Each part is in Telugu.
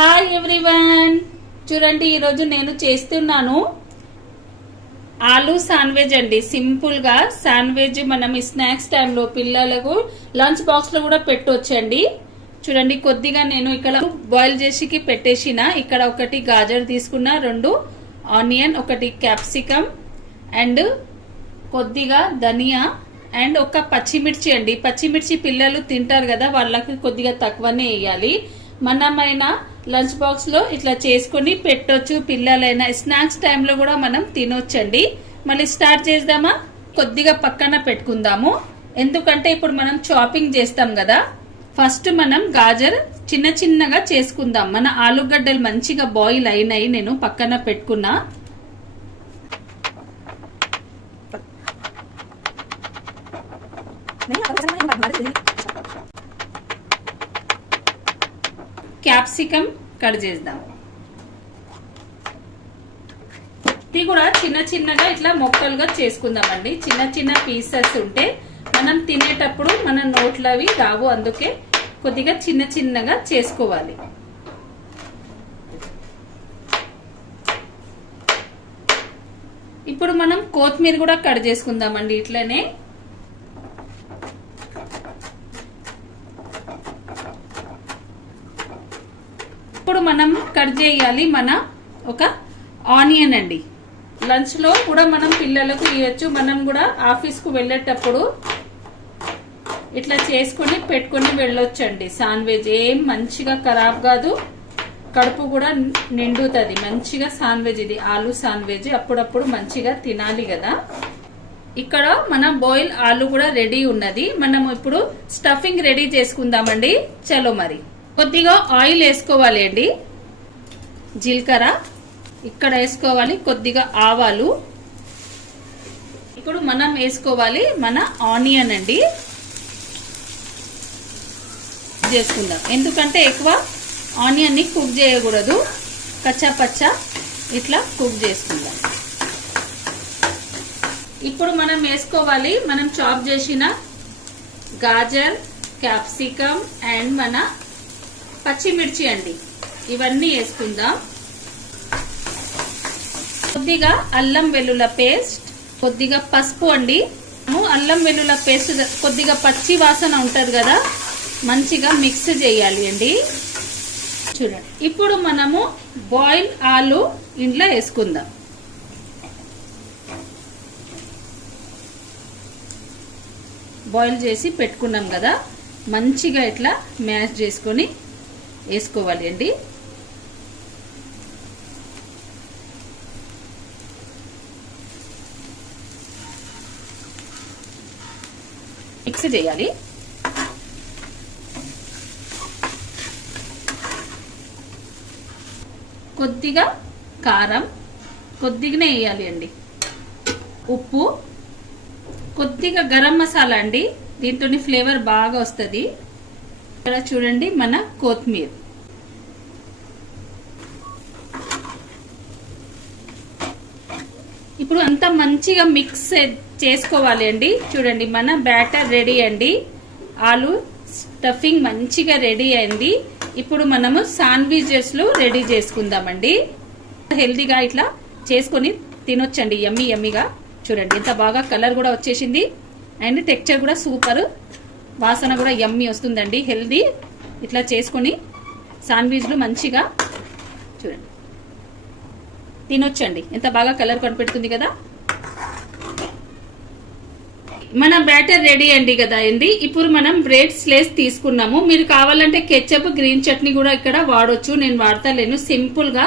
హాయ్ ఎవ్రీవన్, చూడండి ఈరోజు నేను చేస్తున్నాను ఆలూ శాండ్విచ్ అండి. సింపుల్ గా శాండ్విచ్ మనం స్నాక్స్ టైంలో పిల్లలకు లంచ్ బాక్స్ లో కూడా పెట్టొచ్చండి. చూడండి కొద్దిగా నేను ఇక్కడ బాయిల్ చేసి పెట్టేసిన. ఇక్కడ ఒకటి గాజర్ తీసుకున్నా, 2 ఆనియన్, ఒకటి క్యాప్సికమ్ అండ్ కొద్దిగా ధనియా అండ్ ఒక పచ్చిమిర్చి అండి. పచ్చిమిర్చి పిల్లలు తింటారు కదా, వాళ్ళకి కొద్దిగా తక్కువనే వేయాలి. మనమైనా లంచ్ బాక్స్ లో ఇట్లా చేసుకుని పెట్టొచ్చు, పిల్లలైనా స్నాక్స్ టైంలో కూడా మనం తినొచ్చండి. మళ్ళీ స్టార్ట్ చేద్దామా? కొద్దిగా పక్కన పెట్టుకుందాము, ఎందుకంటే ఇప్పుడు మనం చాపింగ్ చేస్తాం కదా. ఫస్ట్ మనం గాజర్ చిన్న చిన్నగా చేసుకుందాం. మన ఆలుగడ్డలు మంచిగా బాయిల్ అయినాయి, నేను పక్కన పెట్టుకున్నా. క్యాప్సికమ్ కట్ చేద్దాం. ఇది కూడా చిన్న చిన్నగా ఇట్లా మొక్కలుగా చేసుకుందామండి. చిన్న చిన్న పీసెస్ ఉంటే మనం తినేటప్పుడు మన నోట్లో అవి రావు, అందుకే కొద్దిగా చిన్న చిన్నగా చేసుకోవాలి. ఇప్పుడు మనం కొత్తిమీర కూడా కట్ చేసుకుందామండి ఇట్లనే. ఇప్పుడు మనం కట్ చేయాలి మన ఒక ఆనియన్ అండి. లంచ్ లో కూడా మనం పిల్లలకు ఇవ్వచ్చు. మనం కూడా ఆఫీస్ కు వెళ్ళేటప్పుడు ఇట్లా చేసుకుని పెట్టుకుని వెళ్ళొచ్చండి. శాండ్విచ్ ఏం మంచిగా ఖరాబ్ కాదు, కడుపు కూడా నిండుతుంది మంచిగా. శాండ్విచ్ ఇది ఆలూ శాండ్విచ్, అప్పుడప్పుడు మంచిగా తినాలి కదా. ఇక్కడ మన బాయిల్ ఆలూ కూడా రెడీ ఉన్నది. మనం ఇప్పుడు స్టఫింగ్ రెడీ చేసుకుందామండి. చలో మరి. కొద్దిగా ఆయిల్ వేసుకోవాలి అండి, జీలకర్ర ఇక్కడ వేసుకోవాలి, కొద్దిగా ఆవాలు. ఇప్పుడు మనం వేసుకోవాలి మన ఆనియన్ అండి. చేసుకుందాం, ఎందుకంటే ఎక్కువ ఆనియన్ ని కుక్ చేయకూడదు, కచ్చా పచ్చా ఇట్లా కుక్ చేసుకుందాం. ఇప్పుడు మనం వేసుకోవాలి మనం చాప్ చేసిన గాజర్, క్యాప్సికమ్ అండ్ మన పచ్చిమిర్చి అండి. ఇవన్నీ వేసుకుందాం. కొద్దిగా అల్లం వెల్లుల్లి పేస్ట్, కొద్దిగా పసుపు అండి. అల్లం వెల్లుల్లి పేస్ట్ కొద్దిగా పచ్చి వాసన ఉంటది కదా, మంచిగా మిక్స్ చేయాలి అండి. చూడండి, ఇప్పుడు మనము బాయిల్ ఆలు ఇంట్లో వేసుకుందాం. బాయిల్ చేసి పెట్టుకున్నాం కదా, మంచిగా ఇట్లా మ్యాష్ చేసుకొని వేసుకోవాలి అండి. మిక్స్ చేయాలి. కొద్దిగా కారం కొద్దిగానే వేయాలి అండి, ఉప్పు, కొద్దిగా గరం మసాలా అండి, దీంతో ఫ్లేవర్ బాగా వస్తుంది. ఇక్కడ చూడండి మన కొత్తిమీర. ఇప్పుడు అంతా మంచిగా మిక్స్ చేసుకోవాలి అండి. చూడండి మన బ్యాటర్ రెడీ అండి. ఆలు స్టఫింగ్ మంచిగా రెడీ అయింది. ఇప్పుడు మనము శాండ్విచెస్ లు రెడీ చేసుకుందామండి. హెల్దీగా ఇట్లా చేసుకొని తినొచ్చండి, యమ్మీ యమ్మీగా. చూడండి ఎంత బాగా కలర్ కూడా వచ్చేసింది అండ్ టెక్స్చర్ కూడా సూపర్, వాసన కూడా యమ్మీ వస్తుందండి. హెల్దీ ఇట్లా చేసుకొని శాండ్విచ్లు మంచిగా చూడండి తినొచ్చండి. ఎంత బాగా కలర్ కనిపెడుతుంది కదా. మన బ్యాటర్ రెడీ అండి కదా అండి. ఇప్పుడు మనం బ్రెడ్ స్లైస్ తీసుకున్నాము. మీరు కావాలంటే కెచప్, గ్రీన్ చట్నీ కూడా ఇక్కడ వాడొచ్చు, నేను వాడతలేను. సింపుల్ గా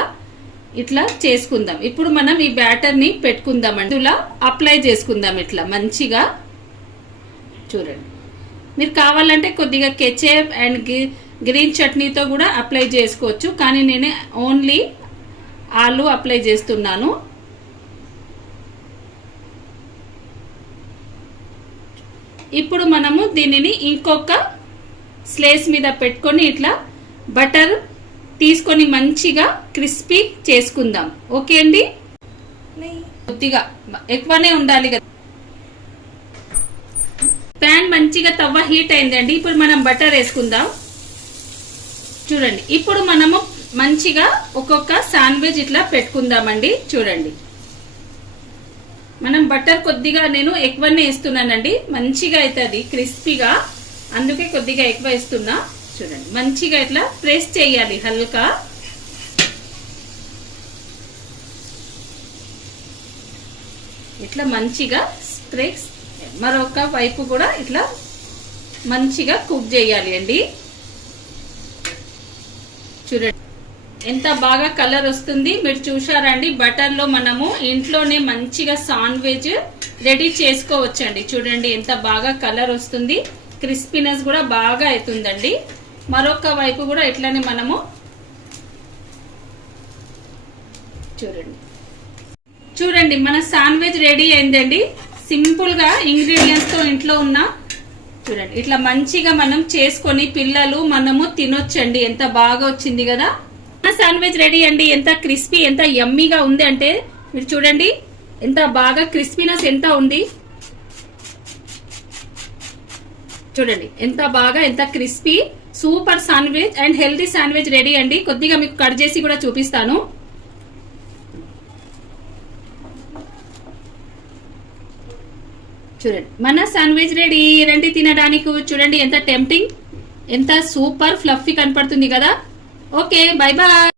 ఇట్లా చేసుకుందాం. ఇప్పుడు మనం ఈ బ్యాటర్ ని పెట్టుకుందామండి, ఇలా అప్లై చేసుకుందాం ఇట్లా మంచిగా. చూడండి, మీరు కావాలంటే కొద్దిగా కెచప్ అండ్ గ్రీన్ చట్నీతో కూడా అప్లై చేసుకోవచ్చు, కానీ నేను ఓన్లీ ఆలు అప్లై చేస్తున్నాను. ఇప్పుడు మనము దీనిని ఇంకొక స్లైస్ మీద పెట్టుకొని ఇట్లా బటర్ తీసుకొని మంచిగా క్రిస్పీ చేసుకుందాం. ఓకే అండి, కొద్దిగా ఎక్కువనే ఉండాలి కదా. ప్యాన్ మంచిగా తవ్వ హీట్ అయిందండి. ఇప్పుడు మనం బటర్ వేసుకుందాం. చూడండి, ఇప్పుడు మనము మంచిగా ఒక్కొక్క శాండ్విచ్ ఇట్లా పెట్టుకుందామండి. చూడండి, మనం బటర్ కొద్దిగా నేను ఎక్కువనే వేస్తున్నానండి, మంచిగా అవుతుంది క్రిస్పీగా, అందుకే కొద్దిగా ఎక్కువ వేస్తున్నా. చూడండి, మంచిగా ఇట్లా ప్రెస్ చేయాలి హల్కా. ఇట్లా మంచిగా ప్రెస్, మరొక వైపు కూడా ఇట్లా మంచిగా కుక్ చేయాలి అండి. చూడండి ఎంత బాగా కలర్ వస్తుంది, మీరు చూసారండి. బటర్ లో మనము ఇంట్లోనే మంచిగా శాండ్విచ్ రెడీ చేసుకోవచ్చండి. చూడండి ఎంత బాగా కలర్ వస్తుంది, క్రిస్పీనెస్ కూడా బాగా అవుతుందండి. మరొక వైపు కూడా ఇట్లానే మనము చూడండి మన శాండ్విచ్ రెడీ అయిందండి. సింపుల్ గా ఇంగ్రీడియంట్స్ తో ఇంట్లో ఉన్న చూడండి ఇట్లా మంచిగా మనం చేసుకొని పిల్లలు మనము తినొచ్చండి. ఎంత బాగా వచ్చింది కదా శాండ్విచ్ రెడీ అండి. ఎంత క్రిస్పీ, ఎంత యమ్మీగా ఉంది అంటే మీరు చూడండి ఎంత బాగా క్రిస్పీనెస్ ఎంత ఉంది. చూడండి ఎంత బాగా, ఎంత crispy, super sandwich and healthy sandwich ready అండి. కొద్దిగా మీకు కట్ చేసి కూడా చూపిస్తాను. చూడండి మన శాండ్విచ్ రెడీ, రండి తినడానికి. చూడండి ఎంత టెంప్టింగ్, ఎంత సూపర్ ఫ్లఫీ కనపడుతుంది కదా. Okay, bye bye.